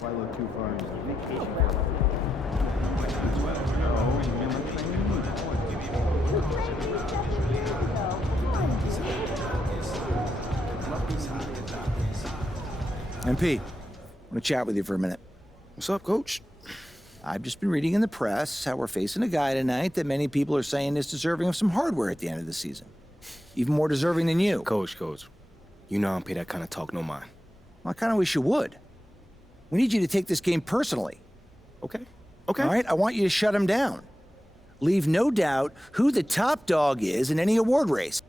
Why look too far? MP, I want to chat with you for a minute. What's up, Coach? I've just been reading in the press how we're facing a guy tonight that many people are saying is deserving of some hardware at the end of the season. Even more deserving than you. Coach, you know I don't pay that kind of talk no mind. Well, I kind of wish you would. We need you to take this game personally. Okay. All right, I want you to shut him down. Leave no doubt who the top dog is in any award race.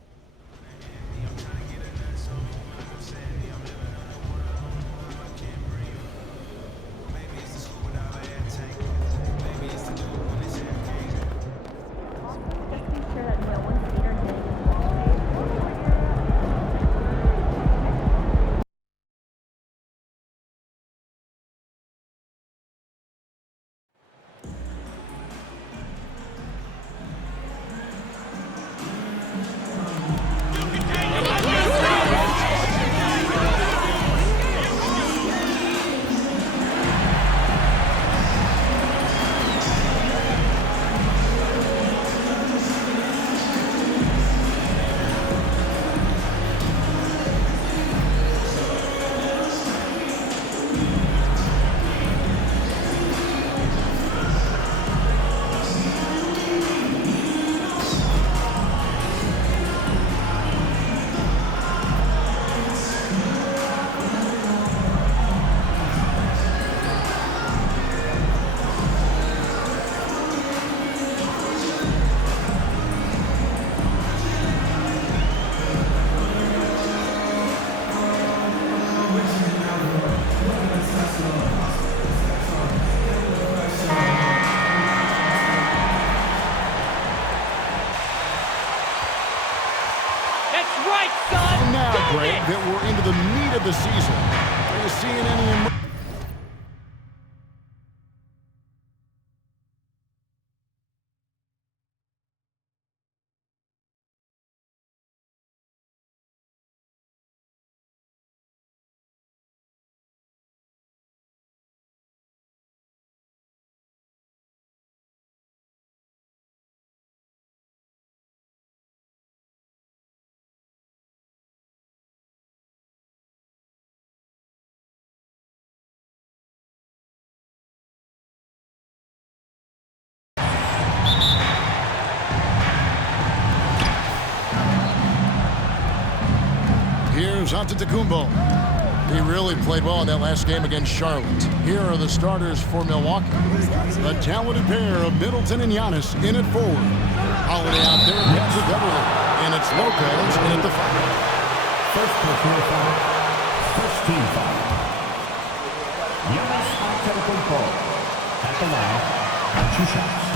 Greg, that we're into the meat of the season. Are you seeing any... Here's Antetokounmpo. He really played well in that last game against Charlotte. Here are the starters for Milwaukee. The talented pair of Middleton and Giannis in at forward. Holiday out there against Beverly. And it's Lopez in at the foul. First personal foul. First team foul. Giannis Antetokounmpo at the line. 2 shots.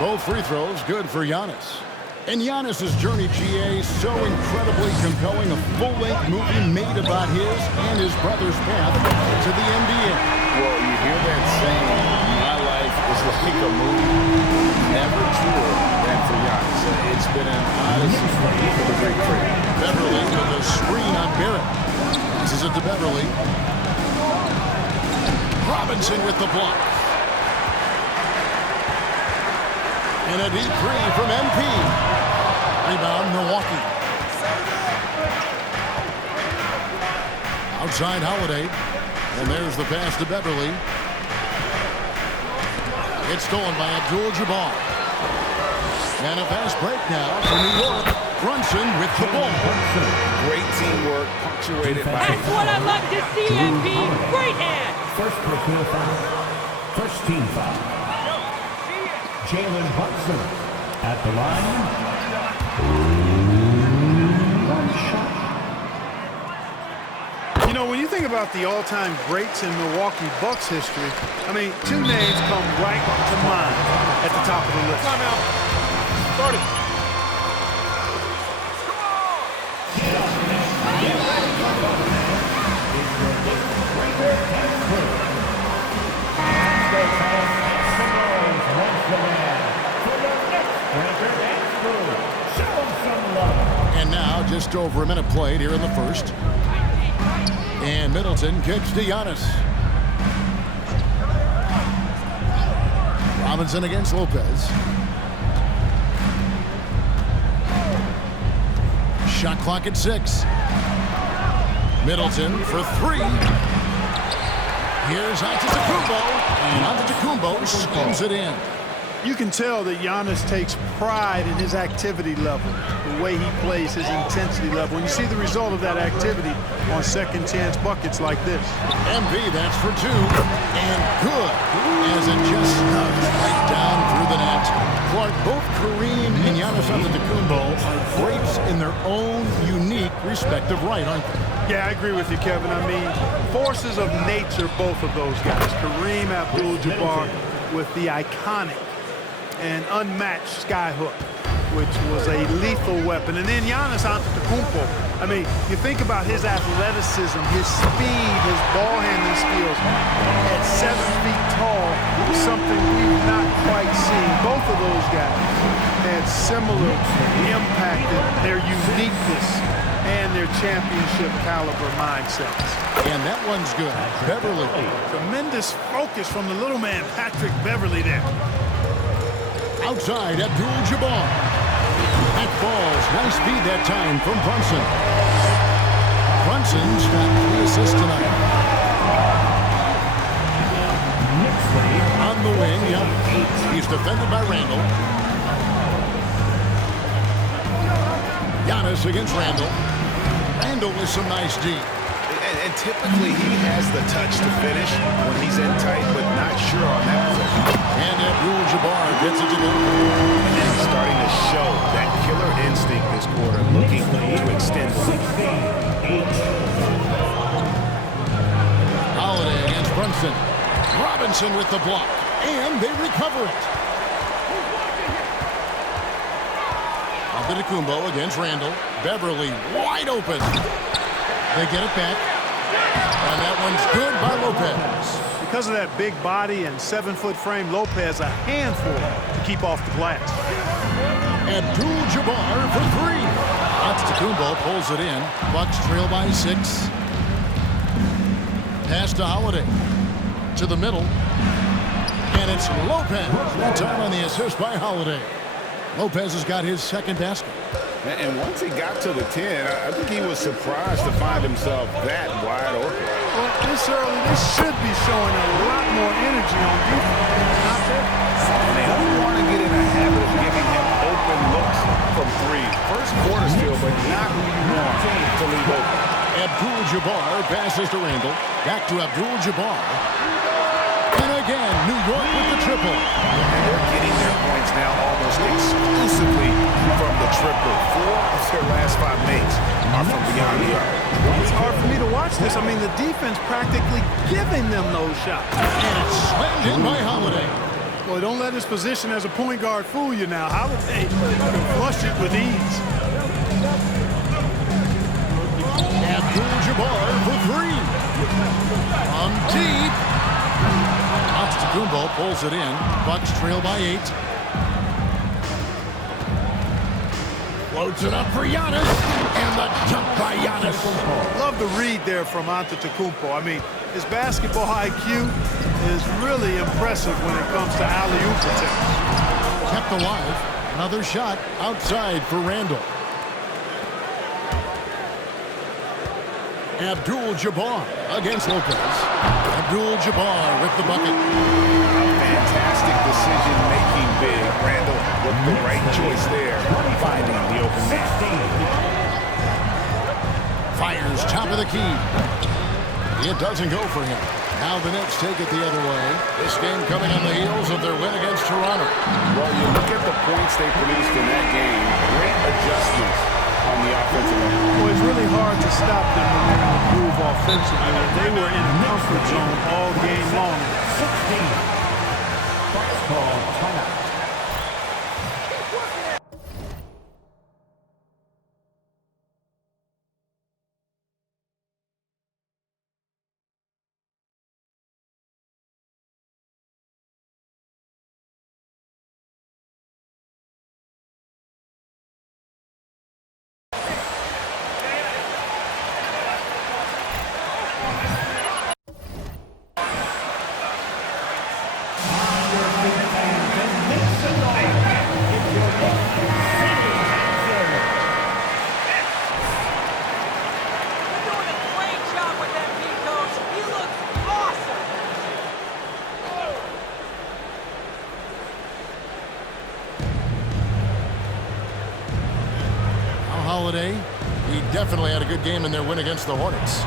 Both free throws good for Giannis. And Giannis' journey, GA, so incredibly compelling. A full-length movie made about his and his brother's path to the NBA. Well, you hear that saying, my life is like a movie. Never truer than for Giannis. It's been an odyssey for the Greek freak. Beverly with a screen on Barrett. Passes it to Beverly. Robinson with the block. And a deep three from MP. Rebound, Milwaukee. Outside Holiday. And there's the pass to Beverly. It's stolen by Abdul-Jabbar. And a fast break now for New York. Brunson with the ball. Great teamwork, punctuated by... That's what I like to see, MP. Great hand. First personal foul. First team foul. Jalen Brunson at the line. 1 shot. You know, when you think about the all-time greats in Milwaukee Bucks history, I mean, 2 names come right to mind at the top of the list. Timeout. Start it. over a minute played here in the first. And Middleton kicks to Giannis. Robinson against Lopez. Shot clock at 6. Middleton for 3. Here's Antetokounmpo, and Antetokounmpo slams it in. You can tell that Giannis takes pride in his activity level, the way he plays, his intensity level. And you see the result of that activity on second chance buckets like this. MB, that's for 2, and good, as it just snugs right down through the net. Clark, both Kareem and Giannis Antetokounmpo are greats in their own unique respective right, aren't they? Yeah, I agree with you, Kevin. I mean, forces of nature, both of those guys. Kareem Abdul-Jabbar with the iconic and unmatched skyhook, which was a lethal weapon. And then Giannis Antetokounmpo. I mean, you think about his athleticism, his speed, his ball handling skills. At 7 feet tall, it was something we've not quite seen. Both of those guys had similar impact in their uniqueness and their championship caliber mindsets. And that one's good. Beverly. Tremendous focus from the little man, Patrick Beverly there. Outside, Abdul-Jabbar. That falls. Nice speed that time from Brunson. Brunson's got 3 assists tonight. On the wing, yep. He's defended by Randall. Giannis against Randall. Randall with some nice D. And typically he has the touch to finish when he's in tight, but not sure on that possession. And Abdul-Jabbar gets it to go. And then starting to show that killer instinct this quarter, looking to extend the lead. Holiday against Brunson. Robinson with the block. And they recover it. Antetokounmpo against Randall. Beverly wide open. They get it back. And that one's good by Lopez. Because of that big body and 7-foot frame, Lopez a handful to keep off the glass. Abdul-Jabbar for 3. Antetokounmpo pulls it in. Bucks trail by 6. Pass to Holiday. To the middle. And it's Lopez. That time on the assist by Holiday. Lopez has got his second basket. And once he got to the 10, I think he was surprised to find himself that wide open. Well, this early, this should be showing a lot more energy on defense. Not there. And they don't want to get in a habit of giving him open looks from 3. First quarter still, but not who you want to leave open. Abdul-Jabbar passes to Randall. Back to Abdul-Jabbar. And again, New York with the triple. And they're getting their points now almost exclusively from the triple. 4 of their last 5 makes are from beyond the arc. It's hard for me to watch this. I mean, the defense practically giving them those shots. And it's slammed in by Holiday. Well, don't let his position as a point guard fool you now. Holiday can flush it with ease. Abdul-Jabbar for 3. From deep. Antetokounmpo pulls it in. Bucks trail by 8. Floats it up for Giannis. And the jump by Giannis. Love the read there from Antetokounmpo. I mean, his basketball IQ is really impressive when it comes to alley-oop attempts. Kept alive. Another shot outside for Randall. Abdul-Jabbar against Lopez. Abdul-Jabbar with the bucket. A fantastic decision-making big. Randall with the right choice there, finding the open man. Fires top of the key. It doesn't go for him. Now the Nets take it the other way. This game coming on the heels of their win against Toronto. Well, you look at the points they produced in that game. Great adjustments on the offensive end. Well, it's really hard to stop them when they're in the groove offensively. They were in a comfort zone all game long. 16. Bucks call timeout. Holiday. He definitely had a good game in their win against the Hornets.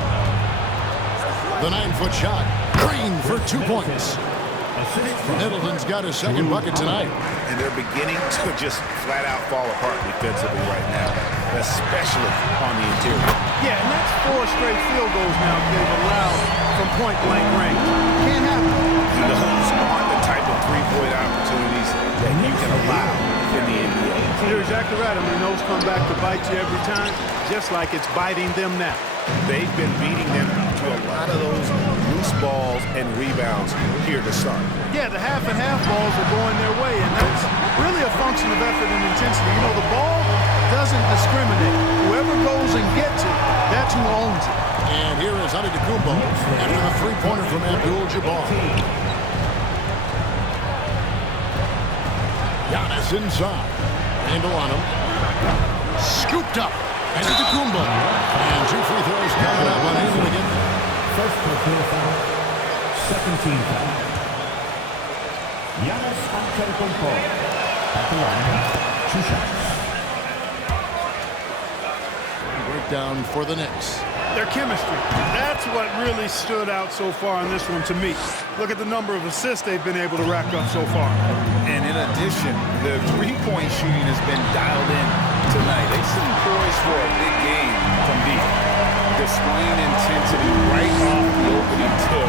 The 9-foot shot. Green for 2 points. Middleton's got his second bucket tonight. And they're beginning to just flat out fall apart defensively right now, especially on the interior. Yeah, and that's 4 straight field goals now they've allowed from point-blank range. Can't happen. Those aren't the type of three-point opportunities that you can allow in the NBA. You're exactly right. I mean, those come back to bite you every time, just like it's biting them now. They've been beating them to a lot of those loose balls and rebounds here to start. Yeah, the half-and-half balls are going their way, and that's really a function of effort and intensity. You know, the ball doesn't discriminate. Whoever goes and gets it, that's who owns it. And here is Antetokounmpo after the three-pointer from Abdul-Jabbar. Giannis inside. Randle on him. Scooped up. Antetokounmpo. And 2 free throws coming up on him again. First personal foul. Second team foul. Giannis Antetokounmpo. At the line. 2 shots. Breakdown for the Knicks. Their chemistry, that's what really stood out so far in this one to me. Look at the number of assists they've been able to rack up so far. And in addition, the three-point shooting has been dialed in tonight. They seem poised for a big game from deep. Displaying intensity right off the opening tip,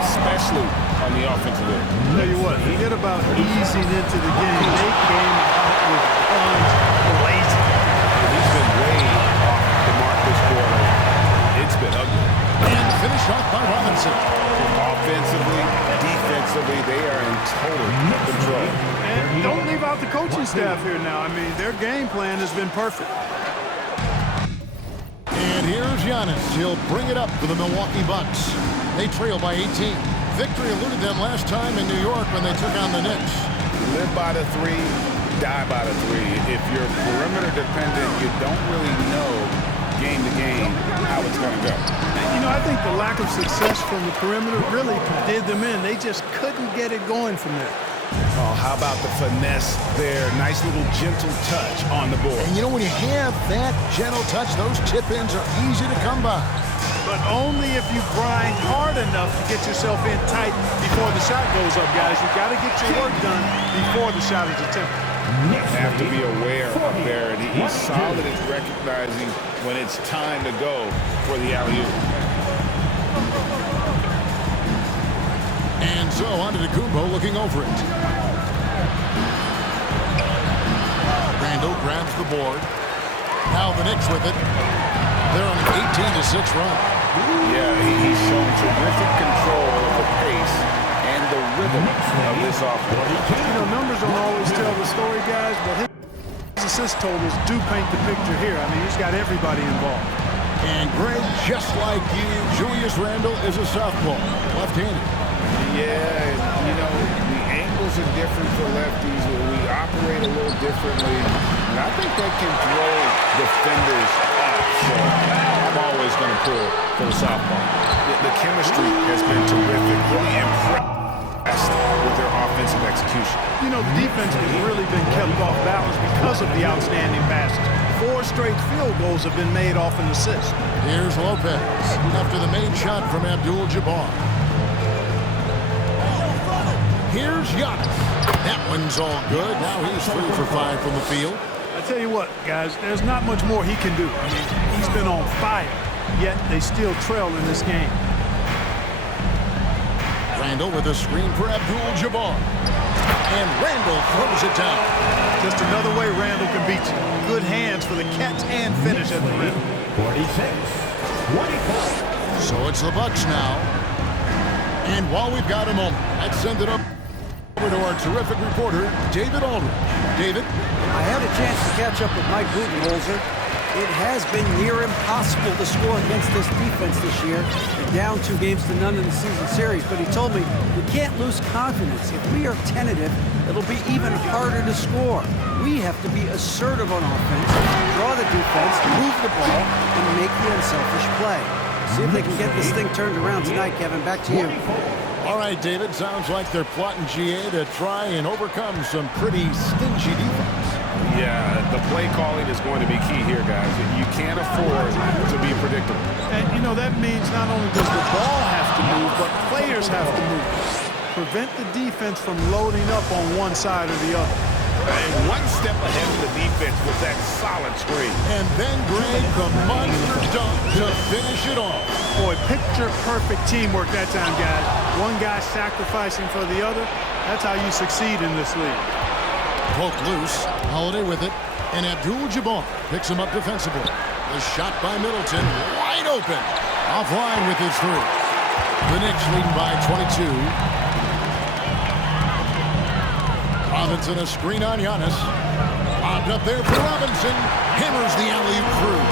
especially on the offensive end. Tell you what, forget about easing into the game. They came out with guns blazing. He's been way off the mark this quarter. It's been ugly. And finished off by Robinson. Offensively, defensively, they are in total control. And don't leave out the coaching staff here now. I mean, their game plan has been perfect. And here's Giannis. He'll bring it up for the Milwaukee Bucks. They trail by 18. Victory eluded them last time in New York when they took on the Knicks. Live by the three, die by the three. If you're perimeter dependent, you don't really know game to game how it's going to go. You know, I think the lack of success from the perimeter really did them in. They just couldn't get it going from there. Oh, how about the finesse there? Nice little gentle touch on the board. And you know, when you have that gentle touch, those tip-ins are easy to come by. But only if you grind hard enough to get yourself in tight before the shot goes up, guys. You've got to get your work done before the shot is attempted. Have to be aware of Barrett. He's solid at recognizing when it's time to go for the alley-oop. And so Antetokounmpo looking over it. Randle grabs the board. Now the Knicks with it. They're on an 18-6 run. Yeah, he's shown terrific control of the pace and the rhythm of this offense. You know, numbers don't always tell the story, guys, but his assist totals do paint the picture here. I mean, he's got everybody involved. And Greg, just like you, Julius Randle is a southpaw, left-handed. Yeah, you know, the angles are different for lefties. We operate a little differently. And I think they can throw defenders off. So I'm always going to pull for the southpaw. The chemistry has been terrific. Really impressed with their offensive execution. You know, the defense has really been kept off balance because of the outstanding passes. 4 straight field goals have been made off an assist. Here's Lopez after the main shot from Abdul-Jabbar. Here's Giannis. That one's all good. Now he's 3 for 5 from the field. I tell you what, guys, there's not much more he can do. I mean, he's been on fire, yet they still trail in this game. Randle with a screen for Abdul-Jabbar. And Randle throws it down. Just another way Randle can beat you. Good hands for the catch and finish at the rim. 46-24. So it's the Bucks now. And while we've got a moment, let's send it over to our terrific reporter, David Aldridge. David? I had a chance to catch up with Mike Budenholzer. It has been near impossible to score against this defense this year. They're down 2 games to none in the season series, but he told me we can't lose confidence. If we are tentative, it'll be even harder to score. We have to be assertive on offense, draw the defense, move the ball, and make the unselfish play. See if they can get this thing turned around tonight, Kevin. Back to you. All right, David. Sounds like they're plotting GA to try and overcome some pretty stingy defense. Yeah, the play calling is going to be key here, guys. You can't afford to be predictable. And, you know, that means not only does the ball have to move, but players have to move. Prevent the defense from loading up on one side or the other. And one step ahead of the defense with that solid screen. And then Greg, the monster dunk to finish it off. Boy, picture-perfect teamwork that time, guys. One guy sacrificing for the other. That's how you succeed in this league. Poked loose, Holiday with it, and Abdul-Jabbar picks him up defensively. The shot by Middleton, wide open. Offline with his three. The Knicks leading by 22. Robinson, a screen on Giannis. Popped up there for Robinson. Hammers the alley-oop through.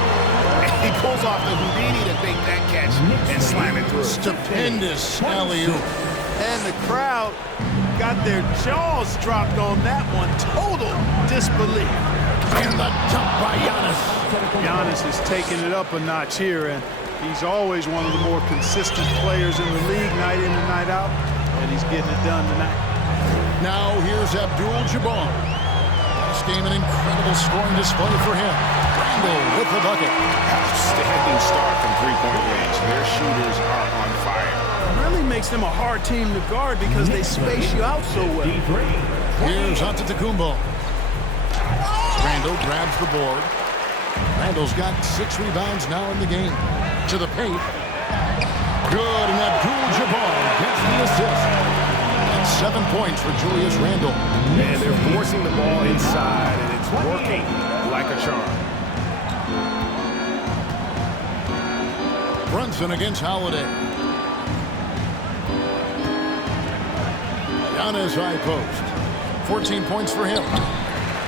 He pulls off the Houdini to make that catch and slam it through. Stupendous alley-oop. And the crowd got their jaws dropped on that one. Total disbelief. And the dunk by Giannis. Giannis is taking it up a notch here, and he's always one of the more consistent players in the league, night in and night out, and he's getting it done tonight. Now here's Abdul-Jabbar. This game an incredible scoring display for him. Randle with the bucket. Outstanding start from three-point range. Their shooters are on fire. It really makes them a hard team to guard because they space you out so well. Here's Antetokounmpo. Randle grabs the board. Randle's got 6 rebounds now in the game. To the paint. Good, and Abdul-Jabbar gets the assist. 7 points for Julius Randle. And they're forcing the ball inside, and it's working like a charm. Brunson against Holiday. Giannis high post. 14 points for him.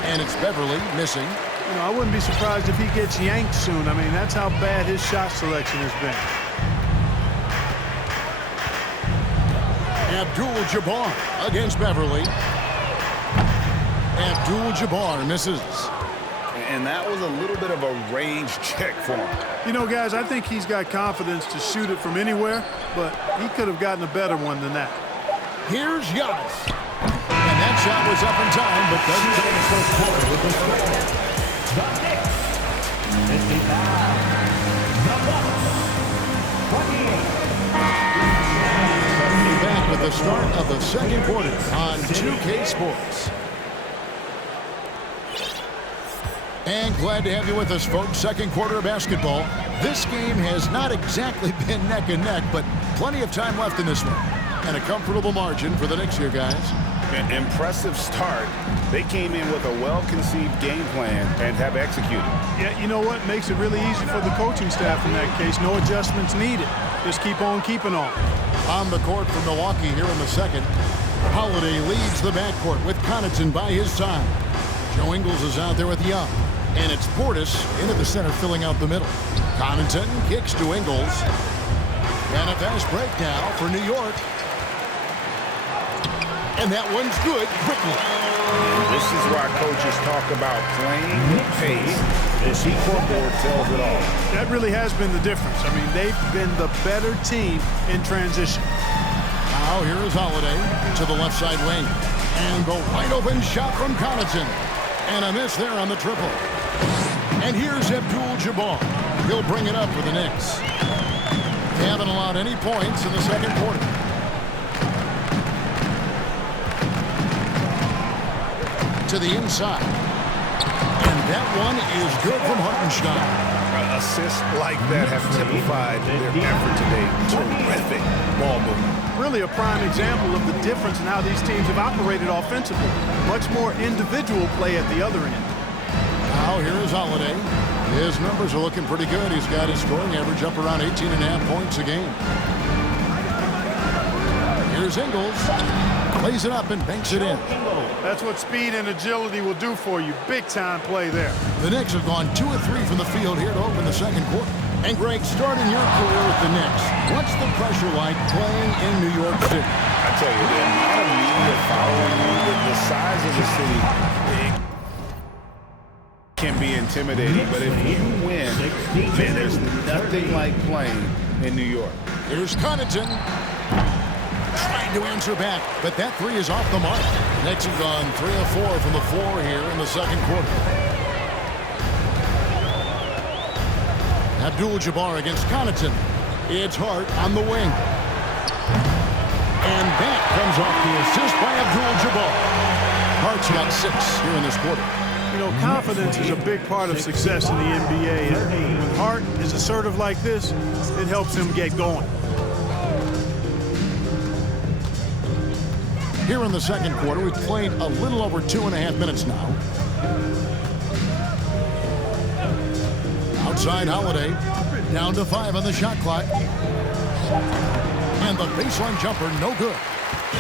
And it's Beverly missing. You know, I wouldn't be surprised if he gets yanked soon. I mean, that's how bad his shot selection has been. Abdul-Jabbar against Beverly. Abdul-Jabbar misses. And that was a little bit of a range check for him. You know, guys, I think he's got confidence to shoot it from anywhere, but he could have gotten a better one than that. Here's Giannis. And that shot was up in time, but doesn't get the first quarter with the score. The Knicks, 55. The Bucks, 28. Back with the start of the second quarter on 2K Sports. And glad to have you with us, folks. Second quarter of basketball. This game has not exactly been neck and neck, but plenty of time left in this one. And a comfortable margin for the Knicks here, guys. An impressive start. They came in with a well-conceived game plan and have executed. Yeah, you know what? Makes it really easy for the coaching staff in that case. No adjustments needed. Just keep on keeping on. On the court for Milwaukee here in the second. Holiday leads the backcourt with Connaughton by his side. Joe Ingles is out there with Young. And it's Portis into the center filling out the middle. Connaughton kicks to Ingles. And a fast break now for New York. And that one's good quickly. And this is why coaches talk about playing with pace. The scoreboard tells it all. That really has been the difference. I mean, they've been the better team in transition. Now here is Holiday to the left side wing. And the wide open shot from Connaughton. And a miss there on the triple. And here's Abdul-Jabbar. He'll bring it up for the Knicks. They haven't allowed any points in the second quarter. To the inside. And that one is good from Hartenstein. Assists like that have typified their effort today. Terrific ball movement. Really a prime example of the difference in how these teams have operated offensively. Much more individual play at the other end. Now here is Holiday. His numbers are looking pretty good. He's got his scoring average up around 18.5 points a game. Here's Ingles. Plays it up and banks it in. That's what speed and agility will do for you. Big time play there. The Knicks have gone 2 of 3 from the field here to open the second quarter. And Greg, starting your career with the Knicks, what's the pressure like playing in New York City? I tell you, the amount of media following you, the size of the city, it can be intimidating. But if you win, man, there's nothing like playing in New York. Here's Connaughton. trying to answer back, but that three is off the mark. Knicks have gone 3 of 4 from the floor here in the second quarter. Abdul-Jabbar against Connaughton. It's Hart on the wing. And that comes off the assist by Abdul-Jabbar. Hart's got 6 here in this quarter. You know, confidence is a big part of success in the NBA. And when Hart is assertive like this, it helps him get going. Here in the second quarter, we've played a little over 2.5 minutes now. Outside Holiday, down to 5 on the shot clock. And the baseline jumper, no good.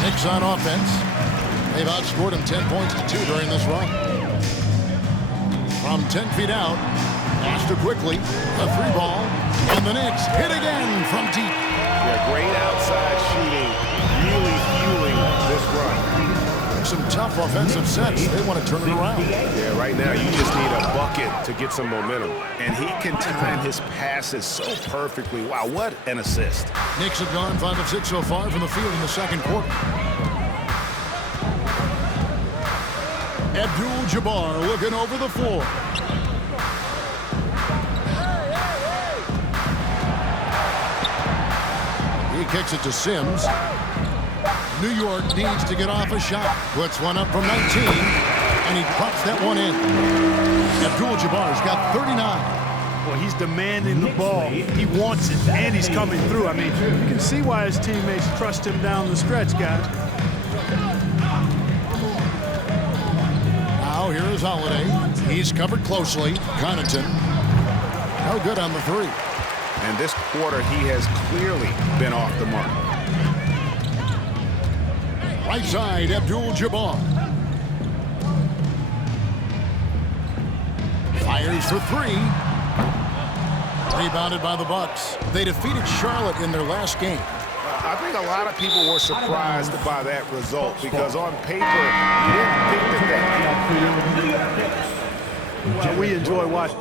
Knicks on offense. They've outscored him 10 points to 2 during this run. From 10 feet out, pass to Quickly, a 3 ball, and the Knicks hit again from deep. Yeah, great outside shooting, really fueling this run. Some tough offensive sets. They want to turn it around. Yeah, right now you just need a bucket to get some momentum. And he can time his passes so perfectly. Wow, what an assist. Knicks have gone 5 of 6 so far from the field in the second quarter. Abdul-Jabbar looking over the floor. He kicks it to Sims. New York needs to get off a shot. Puts one up from 19, and he pops that one in. Abdul-Jabbar's got 39. Well, he's demanding the ball. He wants it, and he's coming through. I mean, you can see why his teammates trust him down the stretch, guys. Now here is Holiday. He's covered closely. Connaughton. No good on the 3. And this quarter, he has clearly been off the mark. Right side, Abdul-Jabbar. Fires for 3. Rebounded by the Bucks. They defeated Charlotte in their last game. I think a lot of people were surprised by that result because on paper, you didn't think that. Well, we enjoy watching.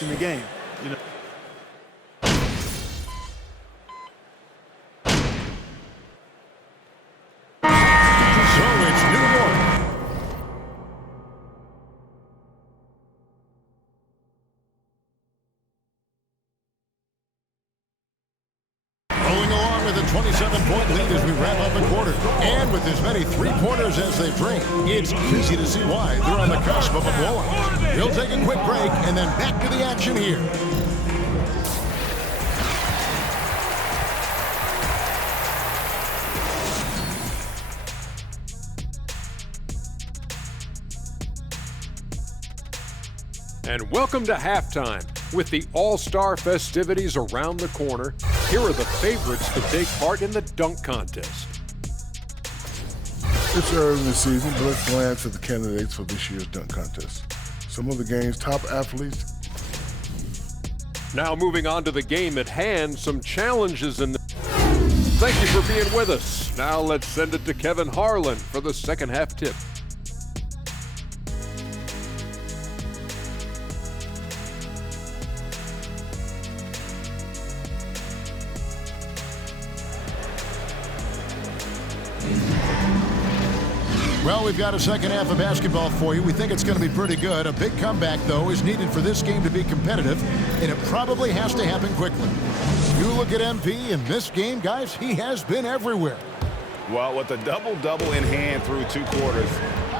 In the game, you know. So it's New York. Rolling along with a 27-point lead as we wrap up the quarter. And with as many three-pointers as they bring, it's easy to see why they're on the cusp of a blowout. We'll take a quick break and then back to the action here. And welcome to halftime. With the All-Star festivities around the corner, here are the favorites to take part in the dunk contest. It's early in the season, but let's glance at the candidates for this year's dunk contest. Some of the game's top athletes. Now moving on to the game at hand, some challenges in the... Thank you for being with us. Now let's send it to Kevin Harlan for the second half tip. Well, we've got a second half of basketball for you. We think it's going to be pretty good. A big comeback, though, is needed for this game to be competitive, and it probably has to happen quickly. You look at MP in this game, guys, he has been everywhere. Well, with a double-double in hand through 2 quarters,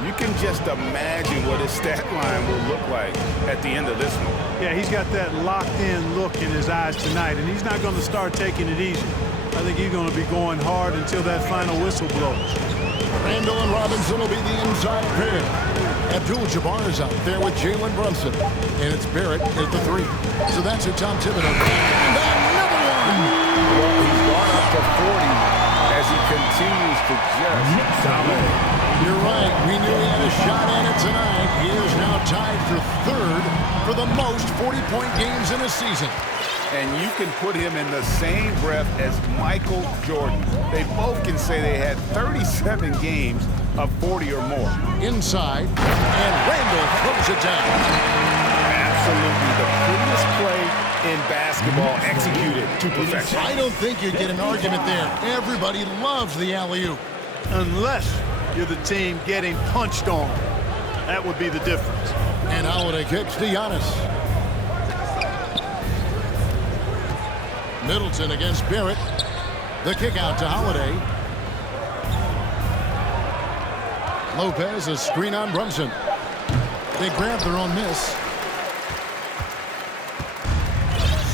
you can just imagine what his stat line will look like at the end of this one. Yeah, he's got that locked-in look in his eyes tonight, and he's not going to start taking it easy. I think he's going to be going hard until that final whistle blows. Randall and Robinson will be the inside pair. Abdul-Jabbar is out there with Jalen Brunson. And it's Barrett at the 3. So that's it, Tom Thibodeau. And another one! Well, he's gone up to 40 as he continues to just dominate. You're right. We knew he had a shot at it tonight. He is now tied for 3rd for the most 40-point games in a season. and you can put him in the same breath as Michael Jordan. They both can say they had 37 games of 40 or more. Inside, and Randall throws it down. Absolutely the prettiest play in basketball, executed to perfection. I don't think you get an argument there. Everybody loves the alley-oop. Unless you're the team getting punched on. That would be the difference. And Holiday kicks to Giannis. Middleton against Barrett. The kick out to Holiday. Lopez, a screen on Brunson. They grab their own miss.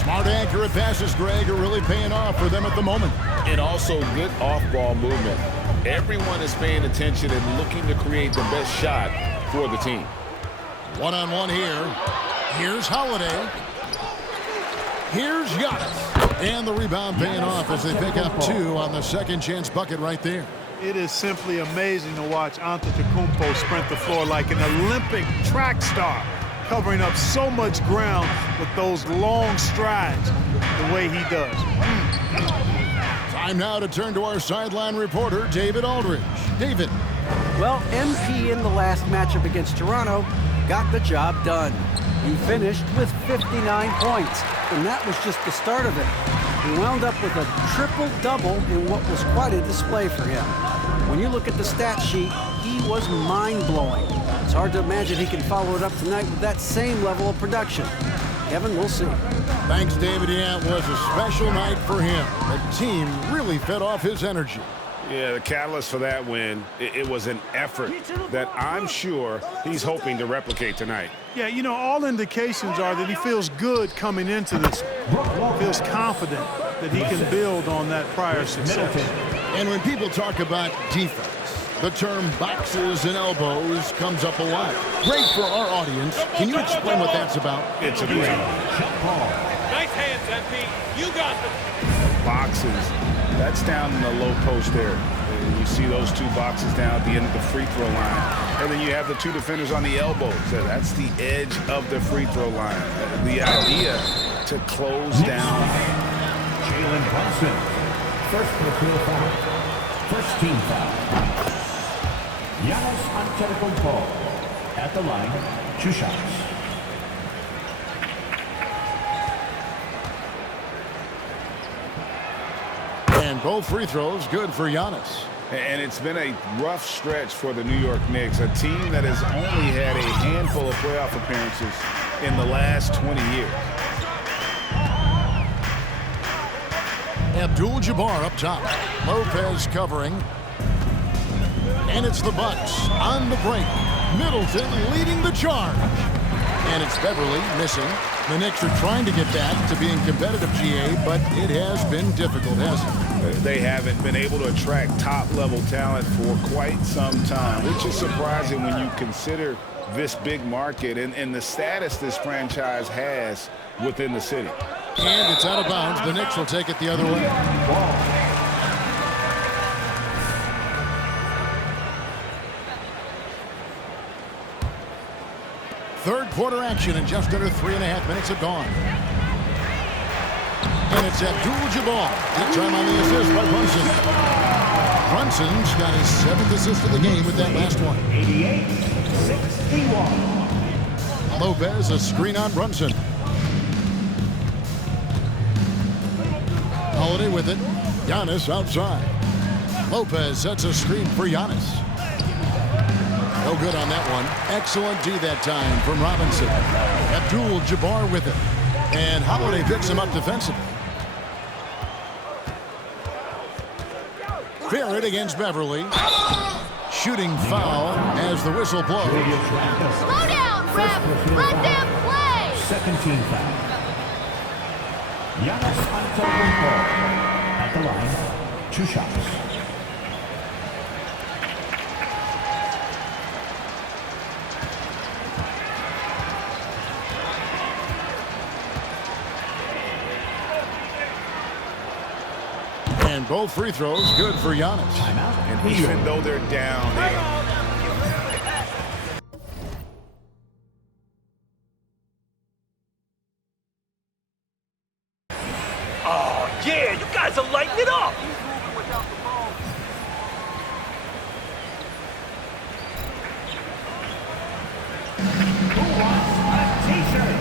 Smart, accurate passes, Greg, are really paying off for them at the moment. And also good off-ball movement. Everyone is paying attention and looking to create the best shot for the team. One-on-one here. Here's Holiday. Here's Giannis. And the rebound paying off as they pick up 2 on the second chance bucket right there. It is simply amazing to watch Antetokounmpo sprint the floor like an Olympic track star, covering up so much ground with those long strides the way he does. Time now to turn to our sideline reporter, David Aldridge. David. Well, MP in the last matchup against Toronto got the job done. He finished with 59 points, and that was just the start of it. He wound up with a triple-double in what was quite a display for him. When you look at the stat sheet, he was mind-blowing. It's hard to imagine he can follow it up tonight with that same level of production. Kevin, we'll see. Thanks, David. Yeah, it was a special night for him. The team really fed off his energy. Yeah, the catalyst for that win, it was an effort that I'm sure he's hoping to replicate tonight. Yeah, you know, all indications are that he feels good coming into this. Feels confident that he can build on that prior success. And when people talk about defense, the term boxes and elbows comes up a lot. Great for our audience. Can you explain what that's about? It's a great. Nice hands, MP. You got them. Boxes. That's down in the low post there. And you see those 2 boxes down at the end of the free throw line. And then you have the 2 defenders on the elbows. So that's the edge of the free throw line. The idea to close down. Jalen Brunson. First personal foul. First team foul. Giannis Antetokounmpo at the line. 2 shots. And both free throws good for Giannis. And it's been a rough stretch for the New York Knicks, a team that has only had a handful of playoff appearances in the last 20 years. Abdul-Jabbar up top. Lopez covering. And it's the Bucks on the break. Middleton leading the charge. And it's Beverly missing. The Knicks are trying to get back to being competitive, GA, but it has been difficult, hasn't it? They haven't been able to attract top-level talent for quite some time, which is surprising when you consider this big market and the status this franchise has within the city. And it's out of bounds. The Knicks will take it the other way. Third quarter action in just under 3.5 minutes have gone. And it's Abdul-Jabbar. That time on the assist by Brunson. Brunson's got his 7th assist of the game with that last one. 88-61. Lopez, a screen on Brunson. Holiday with it. Giannis outside. Lopez sets a screen for Giannis. No good on that one. Excellent D that time from Robinson. Abdul-Jabbar with it. And Holiday picks him up defensively. Barrett against Beverly. Shooting foul as the whistle blows. Slow down, ref. Let them play. Second team foul. Giannis Antetokounmpo at the line. 2 shots. And both free throws good for Giannis. And even though they're down, Yeah, you guys are lighting it up. Who wants a t-shirt?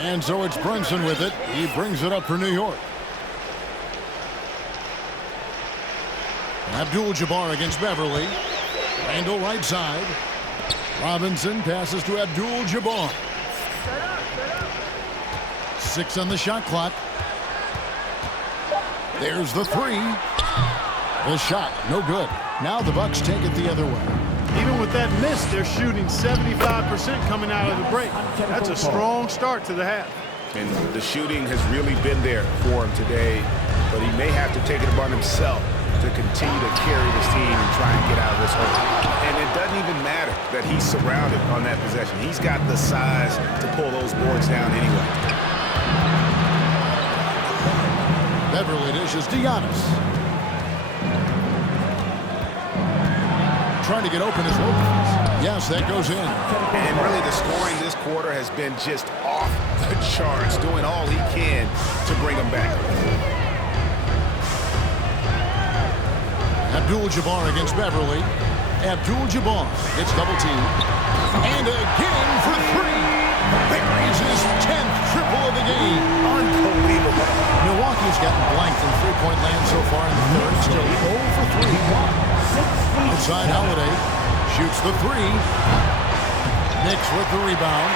And so it's Brunson with it. He brings it up for New York. Abdul-Jabbar against Beverly. Randall right side. Robinson passes to Abdul-Jabbar. 6 on the shot clock. There's the 3. The shot, no good. Now the Bucks take it the other way. Even with that miss, they're shooting 75% coming out of the break. That's a strong start to the half. And the shooting has really been there for him today, but he may have to take it upon himself to continue to carry this team and try and get out of this hole. And it doesn't even matter that he's surrounded on that possession. He's got the size to pull those boards down anyway. Beverly dishes to Giannis. Trying to get open as Lopez. Yes, that goes in. And really the scoring this quarter has been just off the charts, doing all he can to bring them back. Abdul-Jabbar against Beverly. Abdul-Jabbar gets double teamed. And again for 3. Buries his 10th triple of the game. Unbelievable. Milwaukee's gotten blanked in three-point land so far in the third. Still 0 for 3. Outside Holiday shoots the 3. Knicks with the rebound.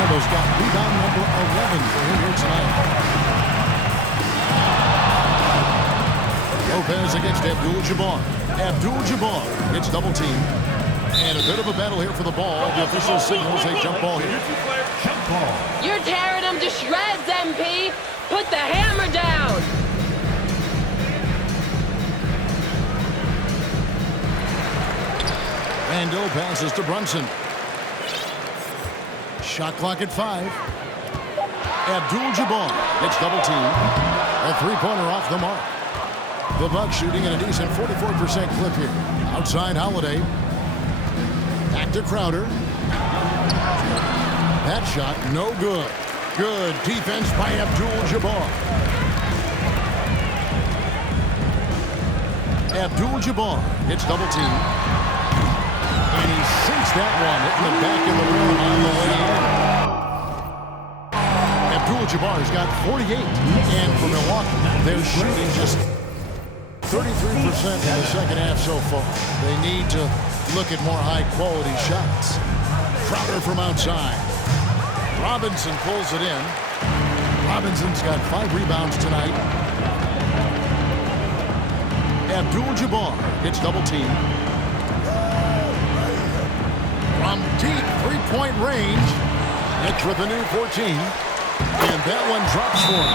Aldo's got rebound number 11 for him here tonight. Lopez against Abdul-Jabbar. Abdul-Jabbar gets double teamed. And a bit of a battle here for the ball. The official signals a jump ball here. Jump ball. You're tearing them to shreds, MP. Put the hammer down. Randall passes to Brunson. Shot clock at 5. Abdul-Jabbar gets double teamed. A three-pointer off the mark. The Bucks shooting at a decent 44% clip here. Outside Holiday. Back to Crowder. That shot no good. Good defense by Abdul-Jabbar. Abdul-Jabbar gets double teamed. And he sinks that one in the back of the rim on the way in. Abdul-Jabbar's got 48. And for Milwaukee, they're shooting just 33% in the second half so far. They need to look at more high-quality shots. Crowder from outside. Robinson pulls it in. Robinson's got 5 rebounds tonight. Abdul-Jabbar gets double teamed. From deep three-point range, Knicks with a new 14. And that one drops for him.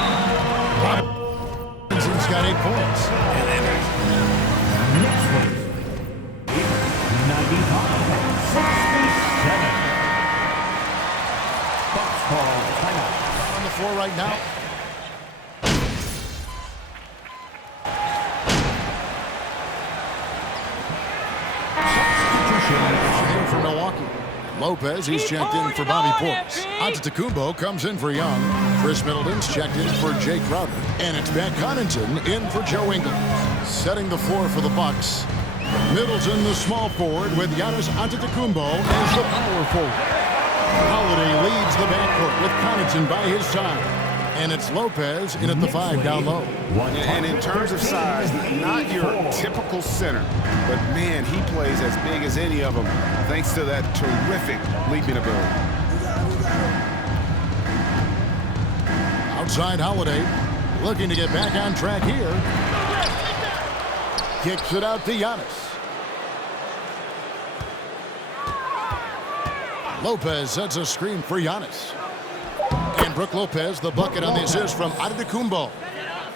Robinson's got 8 points. Knicks with 95-67. Bucks call timeout. On the floor right now. For Milwaukee. Lopez, he's checked in for Bobby Portis. Antetokounmpo comes in for Young. Chris Middleton's checked in for Jay Crowder. And it's Pat Connaughton in for Joe Ingles. Setting the floor for the Bucks. Middleton, the small forward, with Giannis Antetokounmpo as the power forward. Holiday leads the backcourt with Connaughton by his side. And it's Lopez in at the 5 down low. And in terms of size, not your typical center, but man, he plays as big as any of them thanks to that terrific leaping ability. Outside Holiday, looking to get back on track here. Kicks it out to Giannis. Lopez sets a screen for Giannis. And Brook Lopez, the bucket on the assist from Antetokounmpo.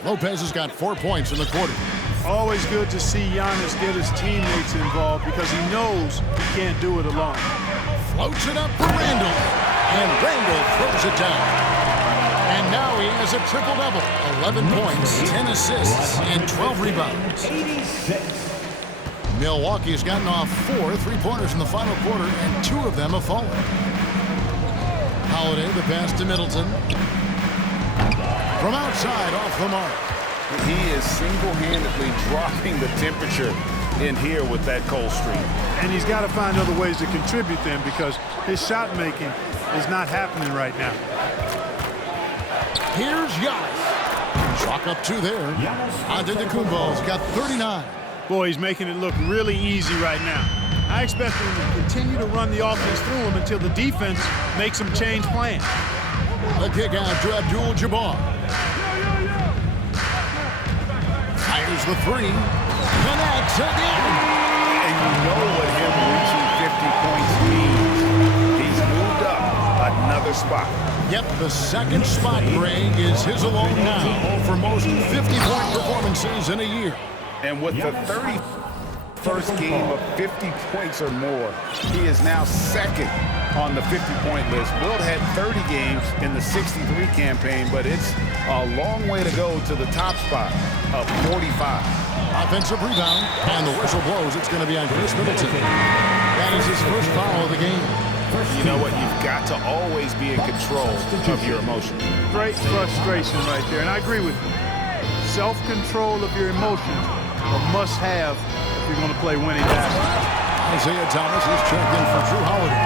Lopez has got 4 points in the quarter. Always good to see Giannis get his teammates involved because he knows he can't do it alone. Floats it up for Randall. And Randall throws it down. And now he has a triple-double. 11 points, 10 assists, and 12 rebounds. 86. Milwaukee's gotten off 4 3-pointers in the final quarter, and 2 of them have fallen. Holiday, the pass to Middleton. From outside, off the mark. He is single-handedly dropping the temperature in here with that cold streak. And he's got to find other ways to contribute them because his shot making is not happening right now. Here's Giannis. Chalk up 2 there. Antetokounmpo's got 39. Boy, he's making it look really easy right now. I expect him to continue to run the offense through him until the defense makes him change plans. The kick out to Abdul-Jabbar. Fires the 3. Connects again. And you know what him reaching 50 points means. He's moved up another spot. Yep, the second spot, Greg, is his alone now for most 50-point performances in a year. And with the 31st game of 50 points or more, he is now second on the 50-point list. Wilt had 30 games in the 63 campaign, but it's a long way to go to the top spot of 45. Offensive rebound, and the whistle blows. It's going to be on Chris Middleton. That is his first foul of the game. You know what? You've got to always be in control of your emotions. Great frustration right there, and I agree with you. Self-control of your emotions a must-have if you're going to play winning basketball. Isaiah Thomas is checked in for Drew Holiday.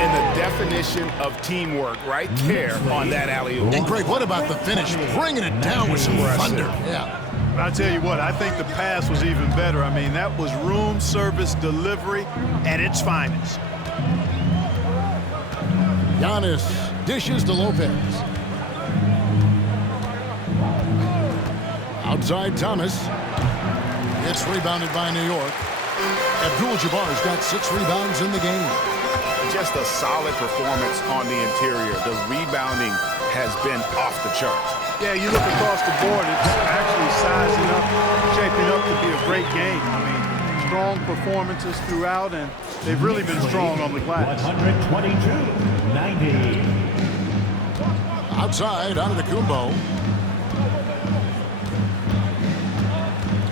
And the definition of teamwork right there on that alley-oop. And Greg, what about the finish? Bringing it down with some thunder. Yeah. I'll tell you what, I think the pass was even better. I mean, that was room service delivery at its finest. Giannis dishes to Lopez. Outside Thomas. It's rebounded by New York. Abdul-Jabbar's got 6 rebounds in the game. Just a solid performance on the interior. The rebounding has been off the charts. Yeah, you look across the board, it's actually sizing up, shaping up to be a great game. I mean, strong performances throughout, and they've really been strong on the glass. 122-90. Outside, Antetokounmpo.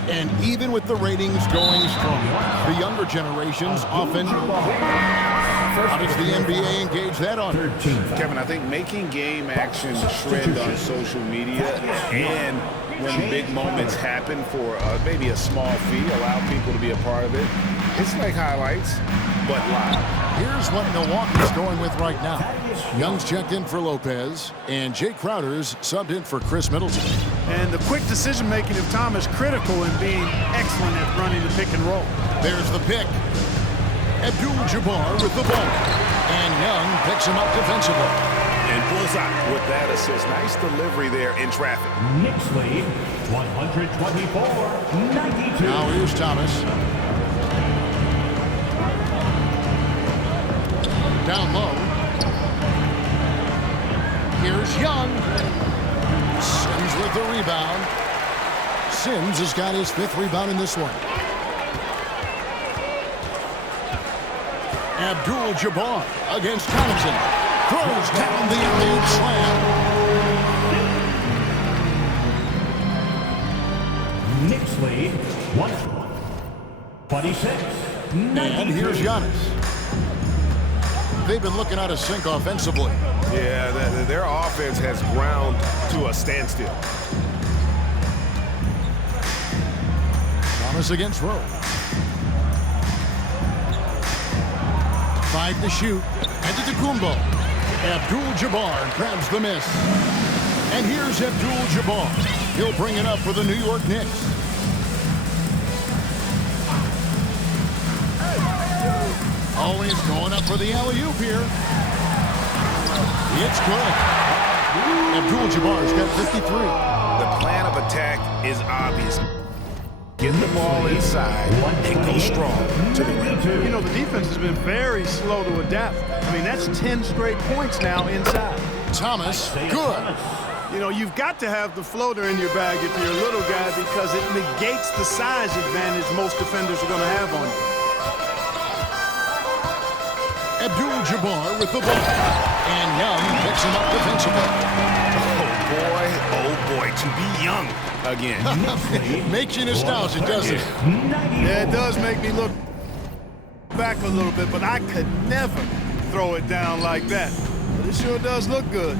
And even with the ratings going strong, the younger generations often... How does the NBA engage that on? Kevin, I think making game action trend on social media and when big moments happen for maybe a small fee, allow people to be a part of it. It's like highlights, but live. Here's what Milwaukee's going with right now. Young's checked in for Lopez, and Jay Crowder's subbed in for Chris Middleton. And the quick decision-making of Thomas critical in being excellent at running the pick and roll. There's the pick. Abdul-Jabbar with the ball. And Young picks him up defensively. And bullseye with that assist. Nice delivery there in traffic. Knicks lead, 124-92. Now here's Thomas. Down low. Here's Young. Sims with the rebound. Sims has got his 5th rebound in this one. Abdul-Jabbar against Connaughton. Throws down the alley-oop slam. Knicks lead, 126-92. And here's Giannis. They've been looking out of sync offensively. Yeah, their offense has ground to a standstill. Thomas against Rose. 5 to shoot. Antetokounmpo. Abdul-Jabbar grabs the miss. And here's Abdul-Jabbar. He'll bring it up for the New York Knicks. Always going up for the alley-oop here. It's good. Abdul-Jabbar's got 53. The plan of attack is obvious. Get the ball inside and go strong to the rim. You know, the defense has been very slow to adapt. I mean, that's 10 straight points now inside. Thomas, good. You know, you've got to have the floater in your bag if you're a little guy because it negates the size advantage most defenders are going to have on you. Abdul-Jabbar with the ball. And Young picks him up defensively. Oh boy, to be Young again. Makes you nostalgic, doesn't it? Yeah, it does make me look back a little bit, but I could never throw it down like that. But it sure does look good.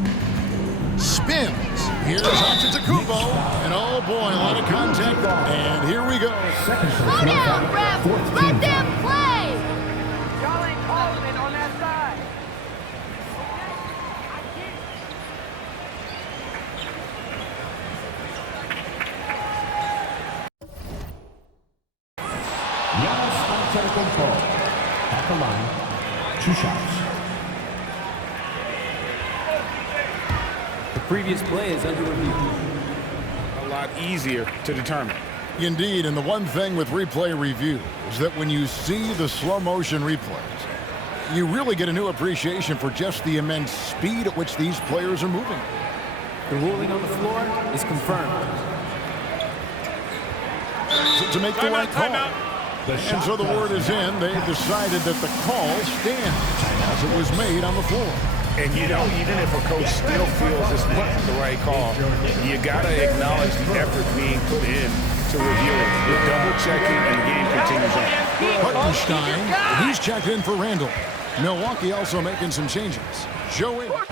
Spins. Here's Antetokounmpo. And oh boy, a lot of contact. And here we go. Slow down, ref. Let them play. Y'all ain't calling it on that side. Giannis Antetokounmpo at the line. 2 shots. The previous play is under review. A lot easier to determine. Indeed, and the one thing with replay review is that when you see the slow motion replays, you really get a new appreciation for just the immense speed at which these players are moving. The ruling on the floor is confirmed. To make the right call. And so the word is in. They've decided that the call stands as it was made on the floor. And you know, even if a coach still feels this wasn't the right call, you got to acknowledge the effort being put in to review it. You're double-checking, and the game continues on. Hartenstein, he's checked in for Randall. Milwaukee also making some changes. Joe Ingles.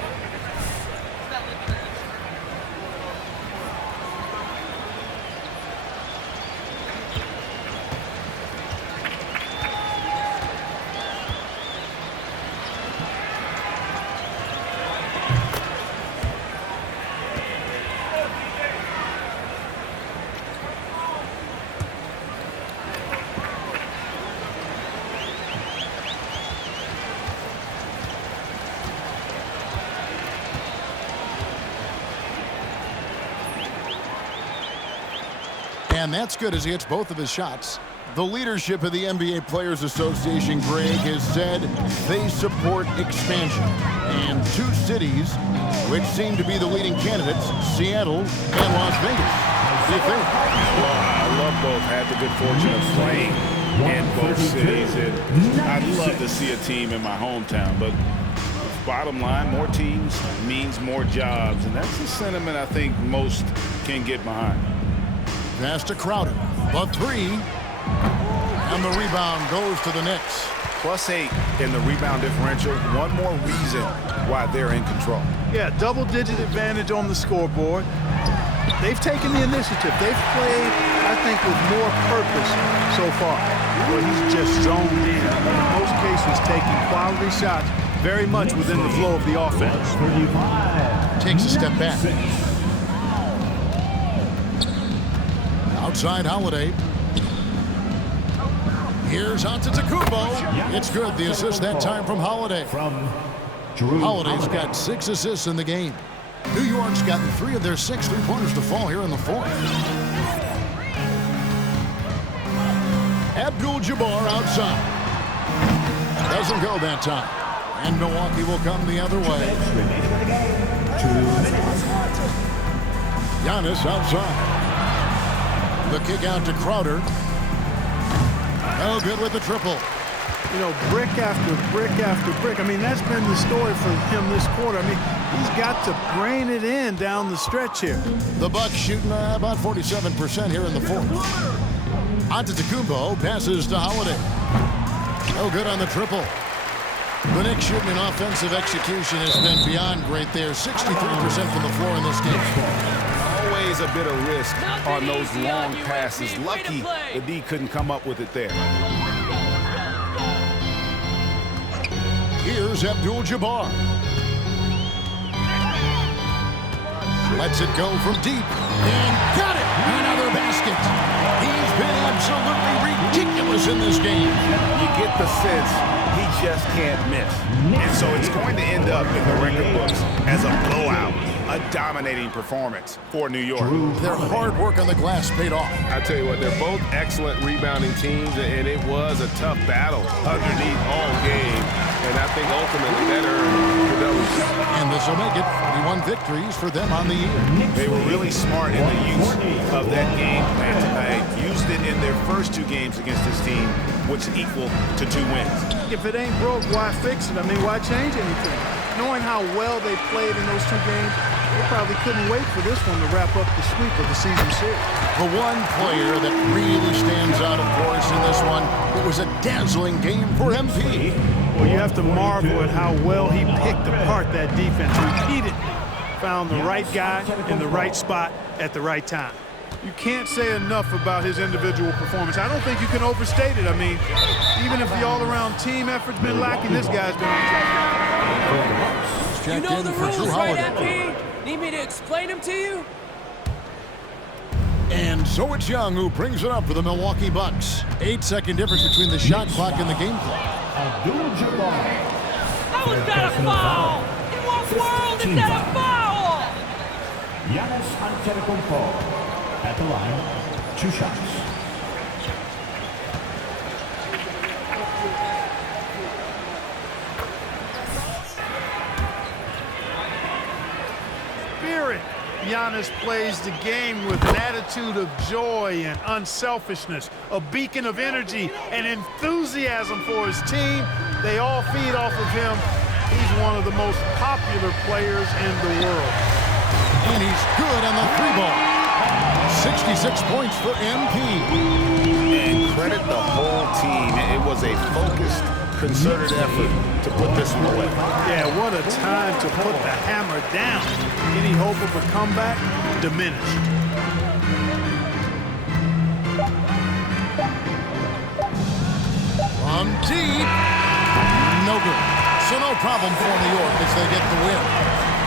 And that's good as he hits both of his shots. The leadership of the NBA Players Association, Greg, has said they support expansion. And 2 cities, which seem to be the leading candidates, Seattle and Las Vegas. What do you think? Well, I love both. Had the good fortune of playing in both cities. And I'd love to see a team in my hometown. But bottom line, more teams means more jobs. And that's the sentiment I think most can get behind. Pass to Crowder. The 3. And the rebound goes to the Knicks. +8 in the rebound differential. One more reason why they're in control. Yeah, double-digit advantage on the scoreboard. They've taken the initiative. They've played, I think, with more purpose so far. But he's just zoned in. In most cases, taking quality shots very much within the flow of the offense. Takes a step back. Outside Holiday. Here's Antetokounmpo. It's good. The assist that time from Holiday. Holiday's got 6 assists in the game. New York's gotten 3 of their 6 3-pointers to fall here in the 4th. Abdul-Jabbar outside. Doesn't go that time. And Milwaukee will come the other way. Giannis outside. The kick out to Crowder. Oh, good with the triple. You know, brick after brick after brick. I mean, that's been the story for him this quarter. I mean, he's got to brain it in down the stretch here. The Bucks shooting about 47% here in the 4th. Antetokounmpo passes to Holiday. Oh, good on the triple. The Knicks shooting in offensive execution has been beyond great there. 63% from the floor in this game. Always a bit of risk on those long passes. Lucky the D couldn't come up with it there. Here's Abdul-Jabbar. Lets it go from deep. And got it! Another basket. He's been absolutely ridiculous in this game. You get the sense he just can't miss. And so it's going to end up in the record books as a blowout. a dominating performance for New York. Their hard work on the glass paid off. I tell you what, they're both excellent rebounding teams, and it was a tough battle underneath all game. And I think ultimately that earned the W. And this will make it 41 victories for them on the year. They were really smart in the use of that game plan tonight. Used it in their first 2 games against this team, which equal to 2 wins. If it ain't broke, why fix it? I mean, why change anything? Knowing how well they played in those 2 games, they probably couldn't wait for this one to wrap up the sweep of the season series. The one player that really stands out, of course, in this one, it was a dazzling game for MP. Well, you have to marvel at how well he picked apart that defense repeatedly. Found the right guy in the right spot at the right time. You can't say enough about his individual performance. I don't think you can overstate it. I mean, even if the all-around team effort's been lacking, this guy's been on track. You know the rules, right, MP? Need me to explain them to you? And so it's Young who brings it up for the Milwaukee Bucks. 8-second difference between the shot clock and the game clock. Abdul-Jabbar. How is that a foul? In what world is that a foul? Giannis Antetokounmpo at the line, 2 shots. Spirit. Giannis plays the game with an attitude of joy and unselfishness, a beacon of energy and enthusiasm for his team. They all feed off of him. He's one of the most popular players in the world. And he's good on the 3-ball. 66 points for MP. And credit the whole team. It was a focused, concerted effort to put this one away. Yeah, what a time to put the hammer down. Any hope of a comeback diminished. From deep. No good. So no problem for New York as they get the win.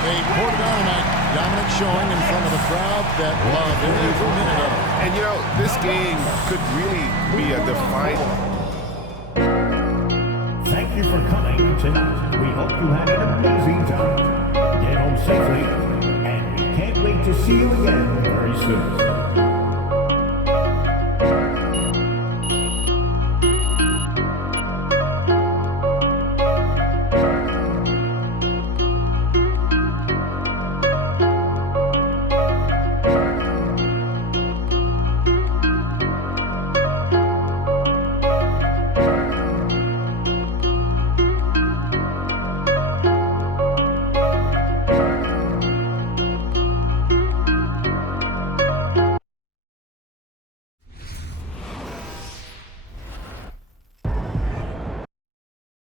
They poured it on tonight. Dominant showing in front of a crowd that loved every minute of it. And, you know, this game could really be a defining. Thank you for coming tonight. We hope you had an amazing time. Get home safely, and we can't wait to see you again very soon.